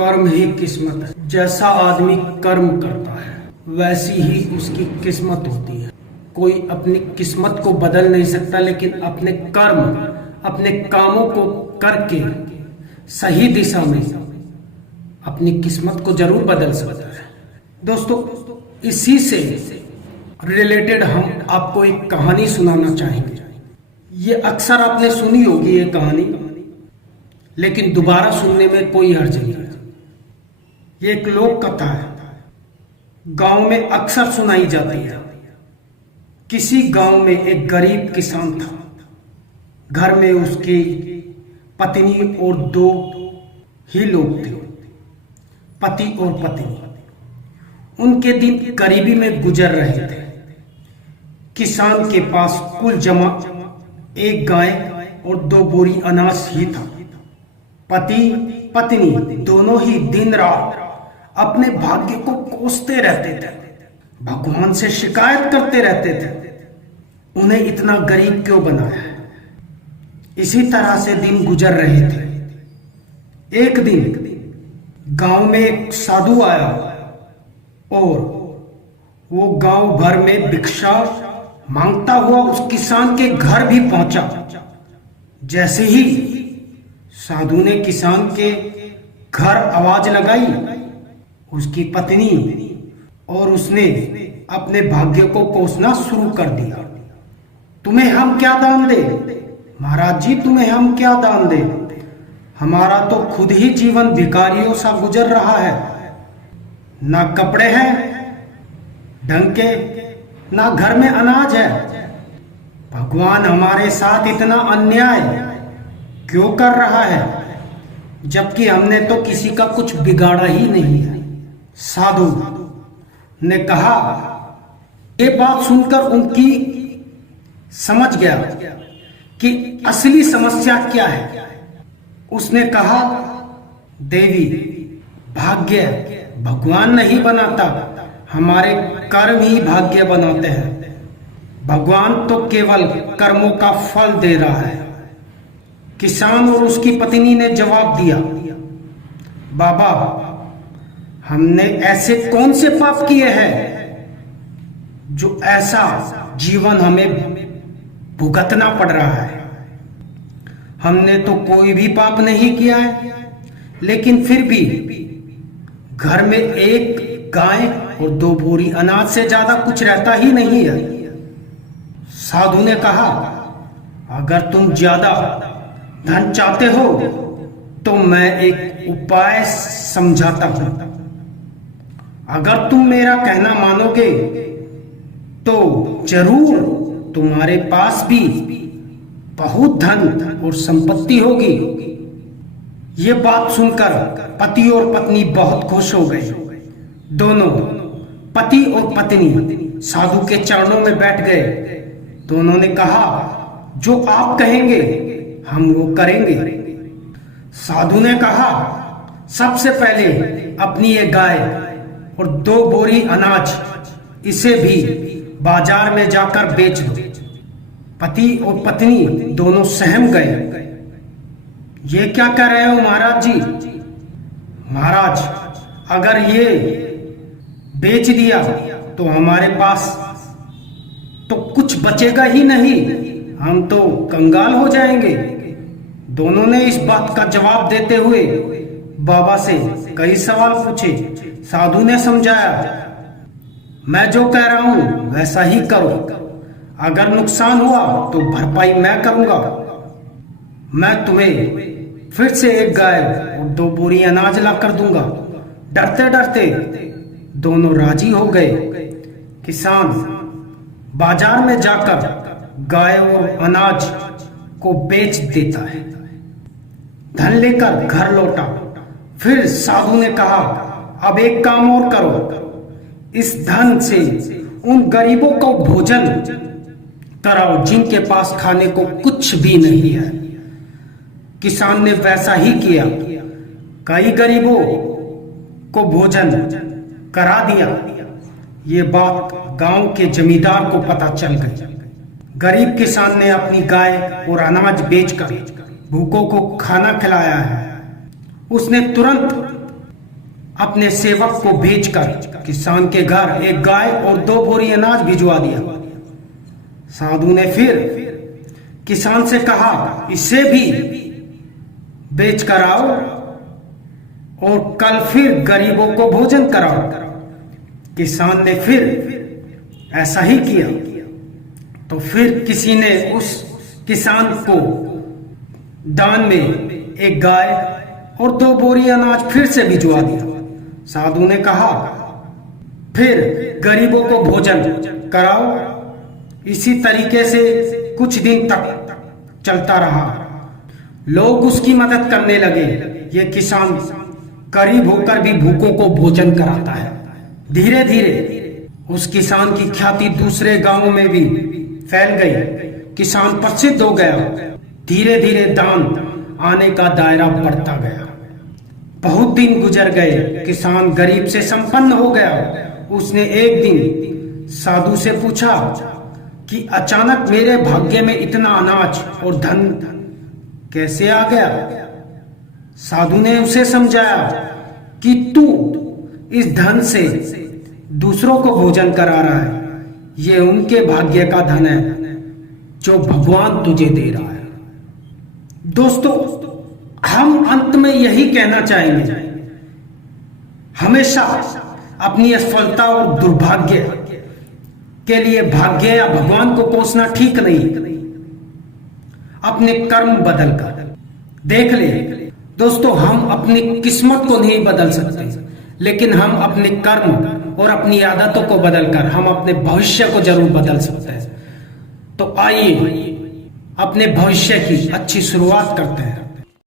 कर्म ही किस्मत है। जैसा आदमी कर्म करता है वैसी ही उसकी किस्मत होती है। कोई अपनी किस्मत को बदल नहीं सकता, लेकिन अपने कर्म, अपने कामों को करके सही दिशा में अपनी किस्मत को जरूर बदल सकता है। दोस्तों, इसी से रिलेटेड हम आपको एक कहानी सुनाना चाहेंगे। ये अक्सर आपने सुनी होगी ये कहानी, लेकिन दोबारा सुनने में कोई हर्ज नहीं है। ये एक लोक कथा है, गांव में अक्सर सुनाई जाती है। किसी गांव में एक गरीब किसान था। घर में उसकी पत्नी और दो ही लोग थे, पति और पत्नी। उनके दिन गरीबी में गुजर रहे थे। किसान के पास कुल जमा एक गाय और 2 बोरी अनाज ही था। पति पत्नी दोनों ही दिन रात अपने भाग्य को कोसते रहते थे, भगवान से शिकायत करते रहते थे, उन्हें इतना गरीब क्यों बनाया है। इसी तरह से दिन गुजर रहे थे। एक दिन गांव में एक साधु आया और वो गांव भर में भिक्षा मांगता हुआ उस किसान के घर भी पहुंचा। जैसे ही साधु ने किसान के घर आवाज लगाई, उसकी पत्नी और उसने अपने भाग्य को कोसना शुरू कर दिया। तुम्हें हम क्या दान दे महाराज जी, तुम्हें हम क्या दान दे, हमारा तो खुद ही जीवन भिखारियों सा गुजर रहा है। ना कपड़े हैं ढंग के, ना घर में अनाज है। भगवान हमारे साथ इतना अन्याय क्यों कर रहा है, जबकि हमने तो किसी का कुछ बिगाड़ा ही नहीं है। साधु ने कहा। ये बात सुनकर उनकी समझ गया कि असली समस्या क्या है। उसने कहा, देवी, भाग्य भगवान नहीं बनाता, हमारे कर्म ही भाग्य बनाते हैं। भगवान तो केवल कर्मों का फल दे रहा है। किसान और उसकी पत्नी ने जवाब दिया, बाबा, हमने ऐसे कौन से पाप किए हैं जो ऐसा जीवन हमें भुगतना पड़ रहा है। हमने तो कोई भी पाप नहीं किया है, लेकिन फिर भी घर में एक गाय और 2 बोरी अनाज से ज्यादा कुछ रहता ही नहीं है। साधु ने कहा, अगर तुम ज्यादा धन चाहते हो तो मैं एक उपाय समझाता हूं। अगर तुम मेरा कहना मानोगे तो जरूर तुम्हारे पास भी बहुत धन और संपत्ति होगी। ये बात सुनकर पति और पत्नी बहुत खुश हो गए। दोनों पति और पत्नी साधु के चरणों में बैठ गए। दोनों ने कहा, जो आप कहेंगे हम वो करेंगे। साधु ने कहा, सबसे पहले अपनी ये गाय और 2 बोरी अनाज, इसे भी बाजार में जाकर बेच दो। पति और पत्नी दोनों सहम गए। ये क्या कह रहे हो महाराज जी? महाराज, अगर ये बेच दिया तो हमारे पास तो कुछ बचेगा ही नहीं, हम तो कंगाल हो जाएंगे। दोनों ने इस बात का जवाब देते हुए बाबा से कई सवाल पूछे। साधु ने समझाया, मैं जो कह रहा हूं वैसा ही करो, अगर नुकसान हुआ तो भरपाई मैं करूंगा। मैं तुम्हें फिर से एक गाय और 2 बोरी अनाज ला कर दूंगा। डरते डरते दोनों राजी हो गए। किसान बाजार में जाकर गाय और अनाज को बेच देता है, धन लेकर घर लौटा। फिर साधु ने कहा, अब एक काम और करो, इस धन से उन गरीबों को भोजन कराओ जिनके पास खाने को कुछ भी नहीं है। किसान ने वैसा ही किया। कई गरीबों को भोजन करा दिया। ये बात गांव के जमींदार को पता चल गई। गरीब किसान ने अपनी गाय और अनाज बेचकर भूखों को खाना खिलाया है। उसने तुरंत अपने सेवक को भेजकर किसान के घर एक गाय और 2 बोरी अनाज भिजवा दिया। साधु ने फिर किसान से कहा, इसे भी बेच कर आओ और कल फिर गरीबों को भोजन कराओ। किसान ने फिर ऐसा ही किया। तो फिर किसी ने उस किसान को दान में एक गाय और 2 बोरी अनाज फिर से भिजवा दिया। साधु ने कहा, फिर गरीबों को भोजन कराओ। इसी तरीके से कुछ दिन तक चलता रहा। लोग उसकी मदद करने लगे। ये किसान गरीब होकर भी भूखों को भोजन कराता है। धीरे धीरे उस किसान की ख्याति दूसरे गांवों में भी फैल गई। किसान प्रसिद्ध हो गया। धीरे धीरे दान आने का दायरा बढ़ता गया। बहुत दिन गुजर गए। किसान गरीब से संपन्न हो गया। उसने एक दिन साधु से पूछा कि अचानक मेरे भाग्य में इतना अनाज और धन कैसे आ गया। साधु ने उसे समझाया कि तू इस धन से दूसरों को भोजन करा रहा है। ये उनके भाग्य का धन है जो भगवान तुझे दे रहा है। दोस्तों, हम अंत में यही कहना चाहेंगे, हमेशा अपनी असफलता और दुर्भाग्य के लिए भाग्य या भगवान को कोसना ठीक नहीं। अपने कर्म बदल कर देख ले। दोस्तों, हम अपनी किस्मत को नहीं बदल सकते, लेकिन हम अपने कर्म और अपनी आदतों को बदलकर हम अपने भविष्य को जरूर बदल सकते हैं। तो आइए अपने भविष्य की अच्छी शुरुआत करते हैं।